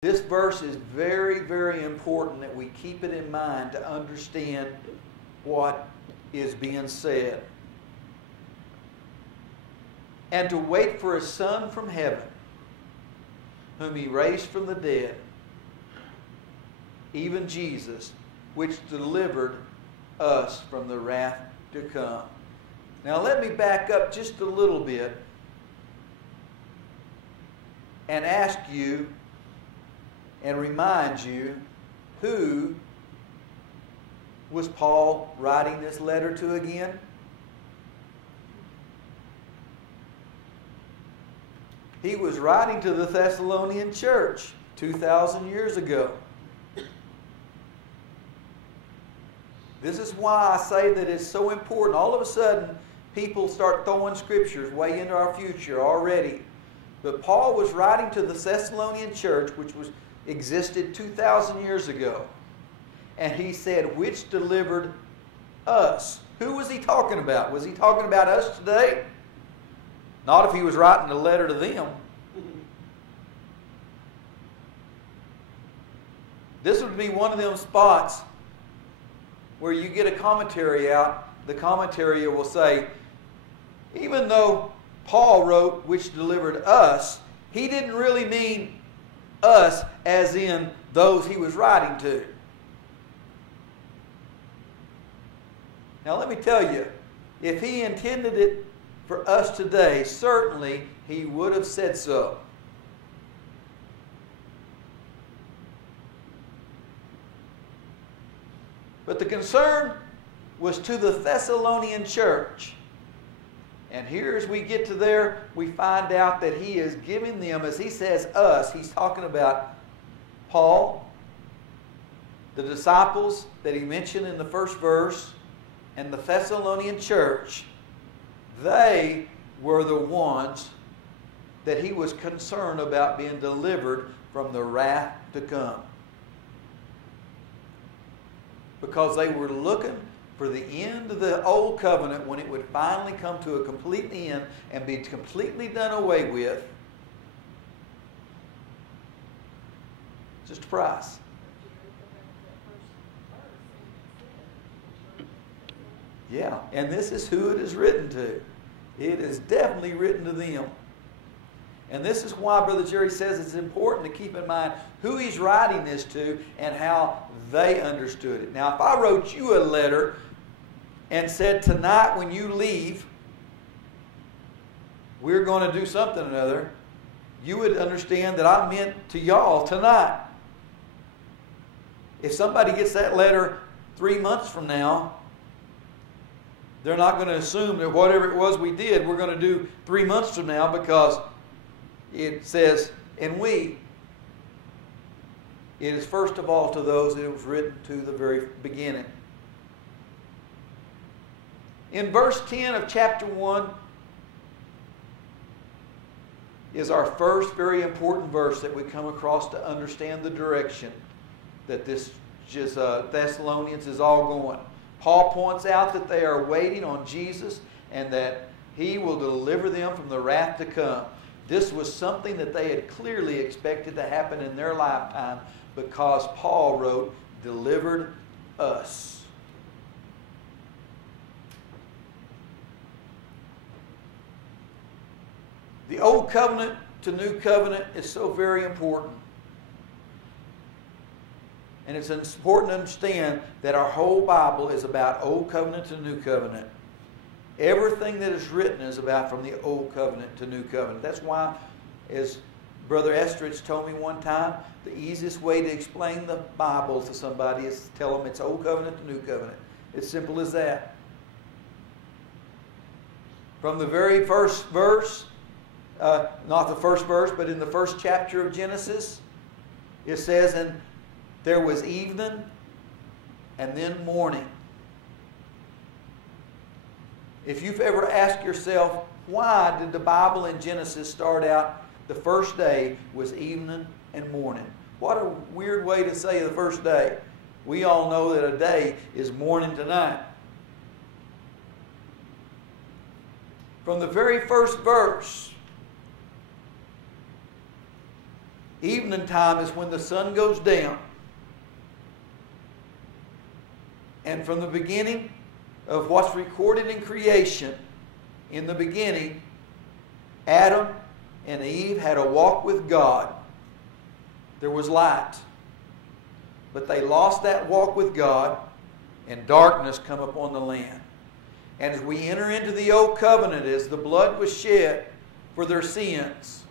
This verse is very, very important that we keep it in mind to understand what is being said. And to wait for a Son from heaven, whom He raised from the dead, even Jesus, which delivered us from the wrath to come. Now let me back up just a little bit and ask you and remind you, who was Paul writing this letter to again? He was writing to the Thessalonian church 2,000 years ago. This is why I say that it's so important. All of a sudden, people start throwing scriptures way into our future already. But Paul was writing to the Thessalonian church, which existed 2,000 years ago. And he said, which delivered us. Who was he talking about? Was he talking about us today? Not if he was writing a letter to them. This would be one of them spots where you get a commentary out. The commentary will say, even though Paul wrote, which delivered us, he didn't really mean us as in those he was writing to. Now let me tell you, if he intended it for us today, certainly he would have said so. But the concern was to the Thessalonian church. And here as we get to there, we find out that he is giving them, as he says us, he's talking about Paul, the disciples that he mentioned in the first verse, and the Thessalonian church. They were the ones that he was concerned about being delivered from the wrath to come. Because they were looking for the end of the old covenant, when it would finally come to a complete end and be completely done away with. Just a price. Yeah, and this is who it is written to. It is definitely written to them. And this is why Brother Jerry says it's important to keep in mind who he's writing this to and how they understood it. Now, if I wrote you a letter and said, tonight when you leave, we're going to do something or another, you would understand that I meant to y'all tonight. If somebody gets that letter 3 months from now, they're not going to assume that whatever it was we did, we're going to do 3 months from now, because it says, and we. It is first of all to those that it was written to the very beginning. In verse 10 of chapter 1 is our first very important verse that we come across to understand the direction that this Thessalonians is all going. Paul points out that they are waiting on Jesus and that He will deliver them from the wrath to come. This was something that they had clearly expected to happen in their lifetime, because Paul wrote, delivered us. The Old Covenant to New Covenant is so very important. And it's important to understand that our whole Bible is about Old Covenant to New Covenant. Everything that is written is about from the Old Covenant to New Covenant. That's why, as Brother Estridge told me one time, the easiest way to explain the Bible to somebody is to tell them it's Old Covenant to New Covenant. It's simple as that. From the very first verse, not the first verse, but in the first chapter of Genesis, it says, and there was evening and then morning. If you've ever asked yourself, why did the Bible in Genesis start out the first day was evening and morning? What a weird way to say the first day. We all know that a day is morning to night. From the very first verse, Evening time is when the sun goes down. And from the beginning of what's recorded in creation, in the beginning, Adam and Eve had a walk with God. There was light. But they lost that walk with God, and darkness come upon the land. And as we enter into the old covenant, as the blood was shed for their sins,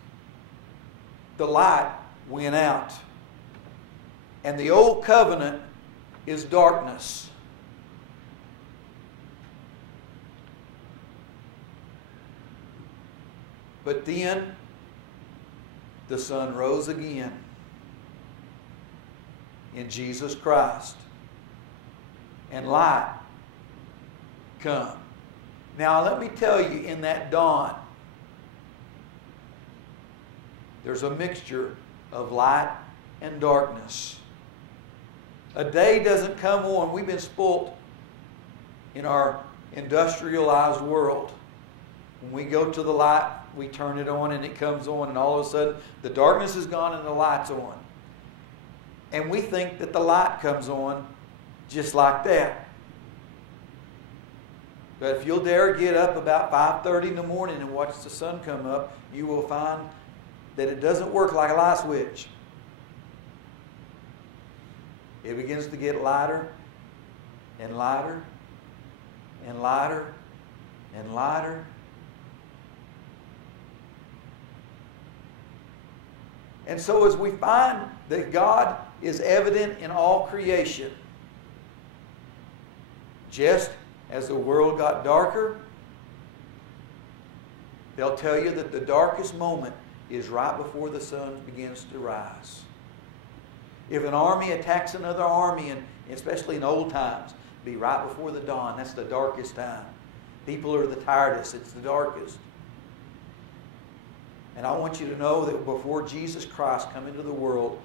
the light went out. And the old covenant is darkness. But then the sun rose again in Jesus Christ, and light come. Now let me tell you, in that dawn, there's a mixture of light and darkness. A day doesn't come on. We've been spoilt in our industrialized world. When we go to the light, we turn it on and it comes on, and all of a sudden the darkness is gone and the light's on. And we think that the light comes on just like that. But if you'll dare get up about 5:30 in the morning and watch the sun come up, you will find that it doesn't work like a light switch. It begins to get lighter and lighter and lighter and lighter. And so as we find that God is evident in all creation, just as the world got darker, they'll tell you that the darkest moment is right before the sun begins to rise. If an army attacks another army, and especially in old times, be right before the dawn. That's the darkest time. People are the tiredest. It's the darkest. And I want you to know that before Jesus Christ come into the world,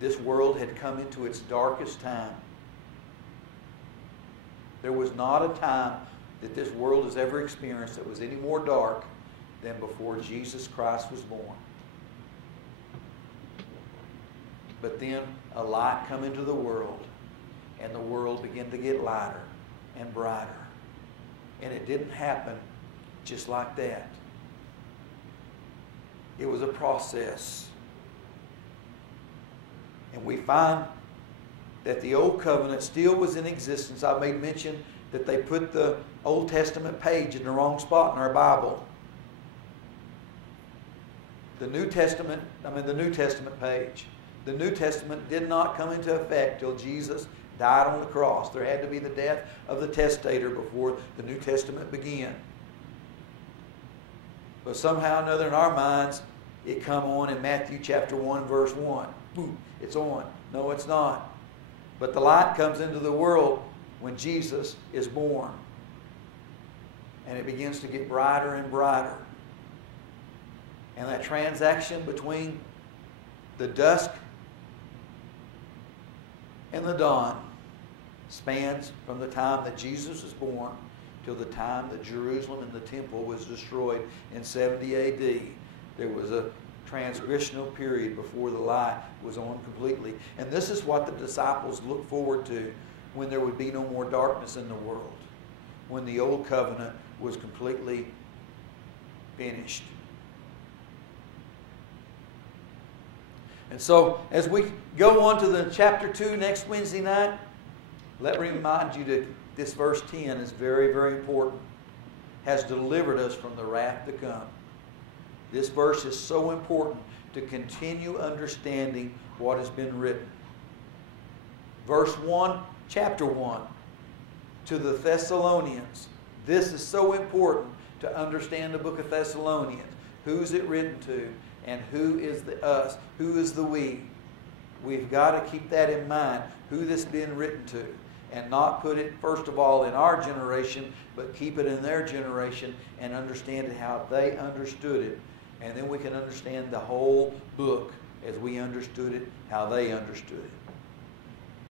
this world had come into its darkest time. There was not a time that this world has ever experienced that was any more dark than before Jesus Christ was born. But then a light come into the world, and the world began to get lighter and brighter. And it didn't happen just like that. It was a process. And we find that the Old Covenant still was in existence. I made mention that they put the Old Testament page in the wrong spot in our Bible. The New Testament page. The New Testament did not come into effect till Jesus died on the cross. There had to be the death of the testator before the New Testament began. But somehow or another in our minds, it come on in Matthew chapter 1, verse 1. Boom, it's on. No, it's not. But the light comes into the world when Jesus is born. And it begins to get brighter and brighter. And that transaction between the dusk and the dawn spans from the time that Jesus was born till the time that Jerusalem and the temple was destroyed in 70 AD. There was a transgressional period before the light was on completely. And this is what the disciples looked forward to when there would be no more darkness in the world, when the old covenant was completely finished. And so as we go on to the chapter 2 next Wednesday night, let me remind you that this verse 10 is very, very important. Has delivered us from the wrath to come. This verse is so important to continue understanding what has been written. Verse 1, chapter 1, to the Thessalonians. This is so important to understand the book of Thessalonians. Who's it written to? And who is the us? Who is the we? We've got to keep that in mind, who this has been written to. And not put it, first of all, in our generation, but keep it in their generation and understand it how they understood it. And then we can understand the whole book as we understood it, how they understood it.